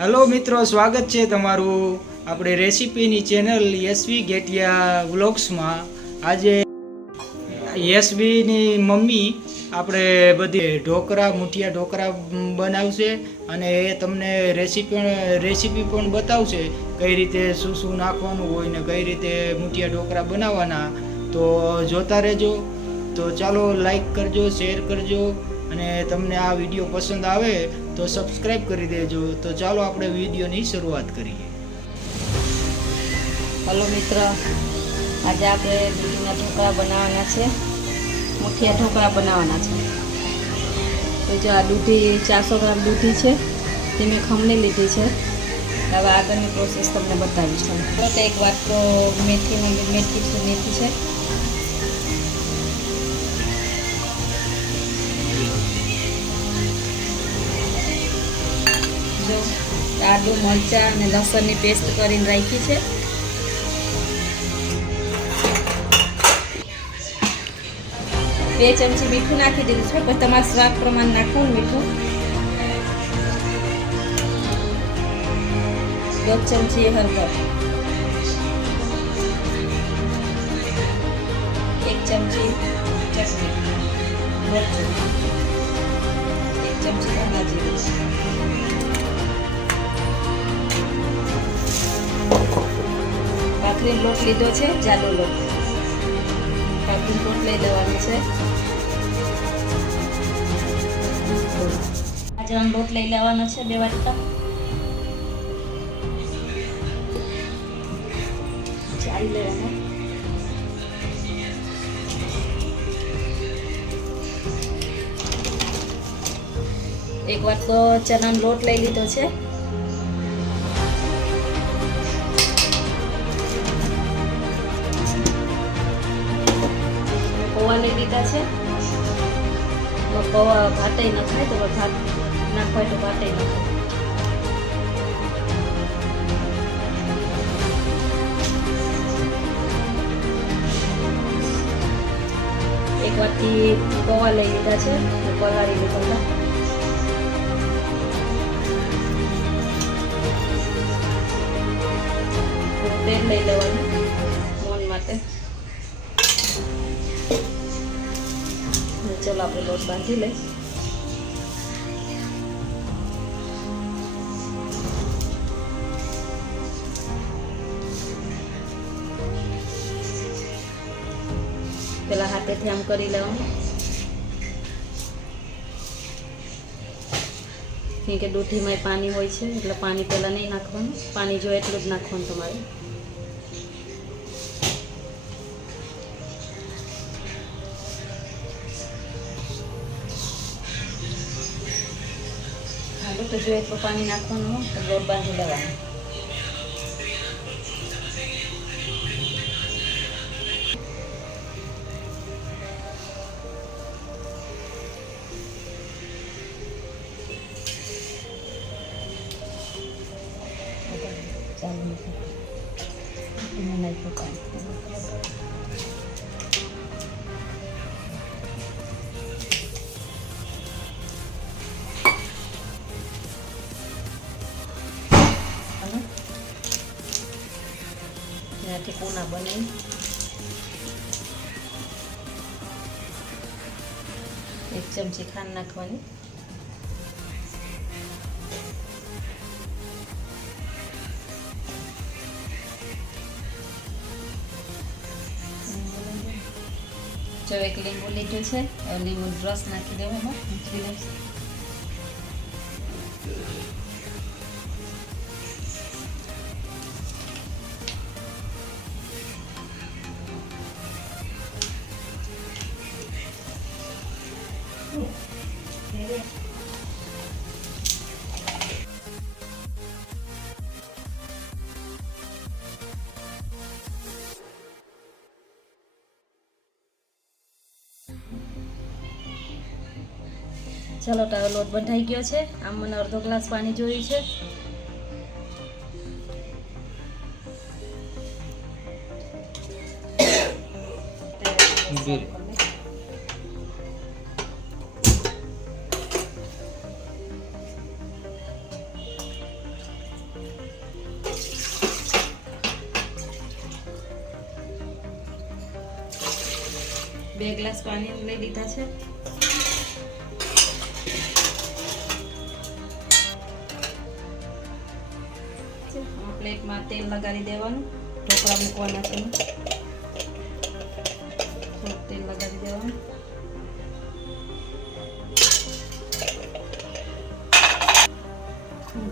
Hello મિત્રો, સ્વાગત છે તમારું આપણે રેસીપીની ચેનલ યશવી ગેટિયા વ્લોગ્સમાં। આજે યશવીની મમ્મી આપણે બધી ઢોકળા મુઠિયા ઢોકળા બનાવશે અને એ તમને રેસીપી પણ બતાવશે કઈ રીતે શું શું નાખવાનું હોય ને કઈ રીતે મુઠિયા ઢોકળા બનાવવાના। તો જોતા રહેજો। તો ચાલો લાઈક કરજો, શેર કરજો અને તમને આ વિડીયો પસંદ આવે તો સબસ્ક્રાઇબ કરી દેજો। તો ચાલો આપણે વિડીયોની શરૂઆત કરીએ। हेलो मित्र, आज आप दूधीना ढोकळा बनाववाना छे, मुठिया ढोकळा बनाववाना छे। तो जो आ दूधी 400 ग्राम दूधी छे ते मैं खमणी लीधी छे। हवे आगळनी प्रोसेस तमने बतावीश। तो एक वाटलो मेथी छे। जो आदू मरचा अने लसणनी पेस्ट करीने राखी छे। 2 चमची मीठू नाखी दीधुं छे, पण तमारा स्वाद प्रमाण नाखो मीठू। 2 चमची हळदर, 1 चमची चटनी, 1 चमची धाणा जीરું, भाखरी लोट लीधो छे, जाडो लोट। भाखरी लोट लई लेવાનો છે। બાજરાનો લોટ લઈ લેવાનો છે 2 વાટકા। ચાળી લેવાનો। એક વાટકો ચણાનો લોટ લઈ લીધો છે। પૌવા લઈ લીધા છે। પૌવા ભાતે ન ખાય તો ભાત નાખવાય તો ભાતે ન ખાય। એક વાટકી પૌવા લઈ લીધા છે, પલાળી લીધા હતા। તેલ લઈ લેવાનું મોણ માટે। चलो आप लोट बांधी ले। पेला हाथे थी आम करी लेवानुं, के दूधी में पानी होय छे એટલે पानी पेला नहीं नाखवानुं। पानी जो એટલું જ નાખવાનું તમારે। तो जो એટલું પાણી નાખવાનું તો લોટ બાંધી લેવાનો। ચાલો નહીં તો પાણી कोना बने। 1 चमची खांड नाखवानी। जो 1 લીંબુ લીધું છે, લીંબુ રસ નાખી દેવાનો। चलो तो लोट बंधाई गयो छे। आम मने अर्धो ग्लास पानी जोईए छे। 2 ગ્લાસ પાણી લઈ લીધા છે. પ્લેટમાં તેલ લગાડી દેવાનું. ઢોકળા મૂકવાના છે. થોડું તેલ લગાડી દેવાનું.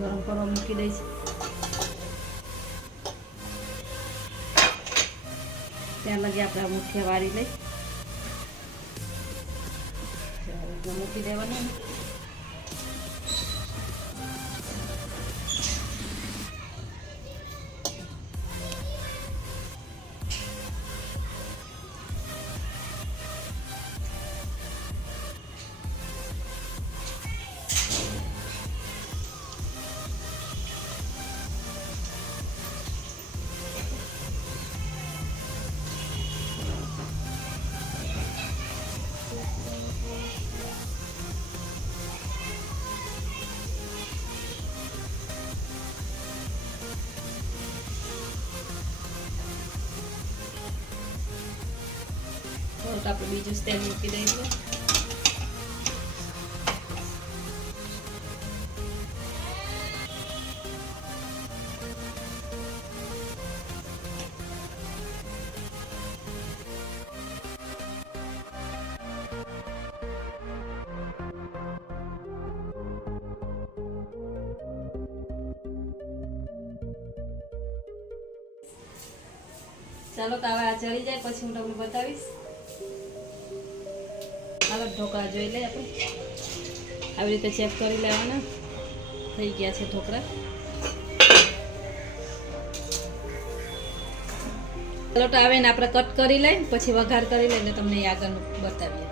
ગરમ કરવા મૂકી દઈશ. ત્યાં લગી આપણે મુઠિયા વાળી લઈ મૂકી દેવાનું. થોડુંક આપણે બીજું તેલ મૂકી દઈશું. ચાલો તો હવે આ ચડી જાય પછી હું તમને બતાવીશ. હાલો ઢોકળા જોઈ લઈએ આપણે. આવી રીતે ચેક કરી લેવાના. થઈ ગયા છે ઢોકળા. ચાલો તો આવે ને આપણે કટ કરી લઈએ પછી વઘાર કરી લઈને તમને આગળનું બતાવીએ.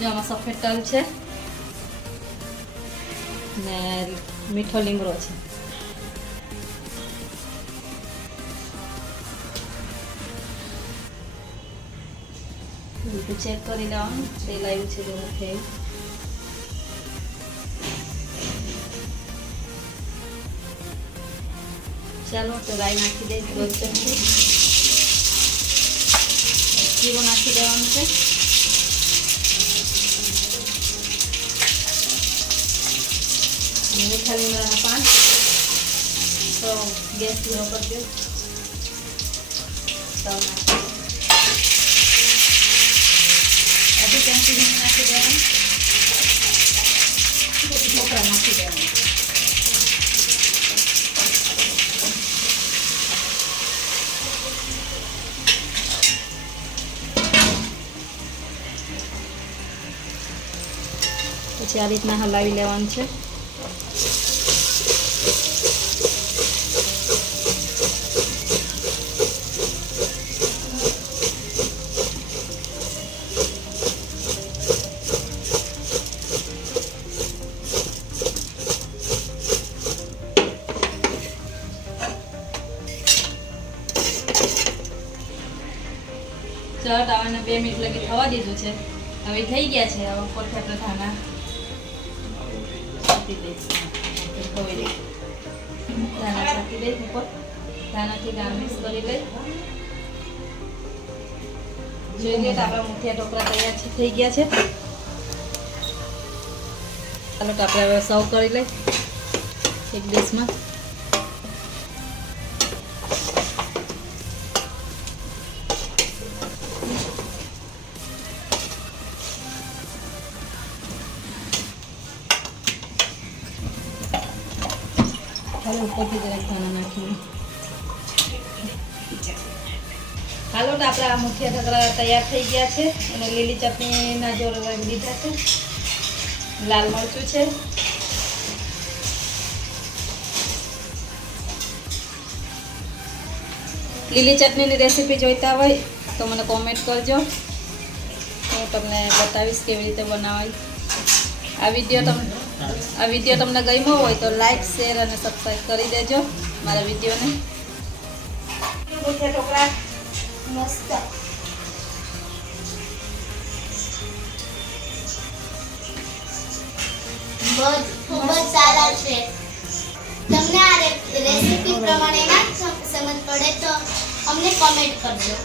જો આમાં સફેદ તલ છે ને મીઠો લીમડો છે. બધું ચેક કરી લેવાનું. તેલ આવ્યું છે કે નથી. ચાલો તો રાઈ નાખી દઈશ. 2 ચમચી જીરું નાખી દેવાનું છે. મીઠા લીમડાના પાન. તો ગેસ ધીરો કરી દો. તલ નાખી અડધી ચમચી નાખી દેવાનું. ઢોકળા નાખી દેવાનું. પછી આ રીતના હલાવી લેવાનું છે. ચટ આવાને 2 મિનિટ લગી થવા દીધું છે. હવે થઈ ગયા છે. હવે ઉપરથી આપણે ધાણા છાંટી દઈશું. ધાણા છાંટી દઈશ ઉપર. ધાણાથી ગાર્નિશ કરી લઈ. જોઈ લઈએ તો આપણા મુઠિયા ઢોકળા તૈયાર છે. થઈ ગયા છે. ચાલો તો આપણે હવે સર્વ કરી લઈ એક ડીશમાં. ચાલો ઉપરથી જરાક ધાણા નાખીને. હાલો તો આપણા મુઠિયા ઢોકળા તૈયાર થઈ ગયા છે. અને લીલી ચટણીના જોડે લીધા છે. લાલ મરચું છે. લીલી ચટણીની રેસીપી જોઈતા હોય તો મને કોમેન્ટ કરજો. હું હું તમને બતાવીશ કેવી રીતે બનાવાય. આ વિડીયો તમને ગમ્યો હોય તો લાઈક શેર અને સબસ્ક્રાઈબ કરી દેજો મારા વિડીયોને. ઢોકળા મસ્ત. ખૂબ જ સારા છે. તમને આ રેસીપી પ્રમાણે ના સમજ પડે તો અમને કોમેન્ટ કરજો.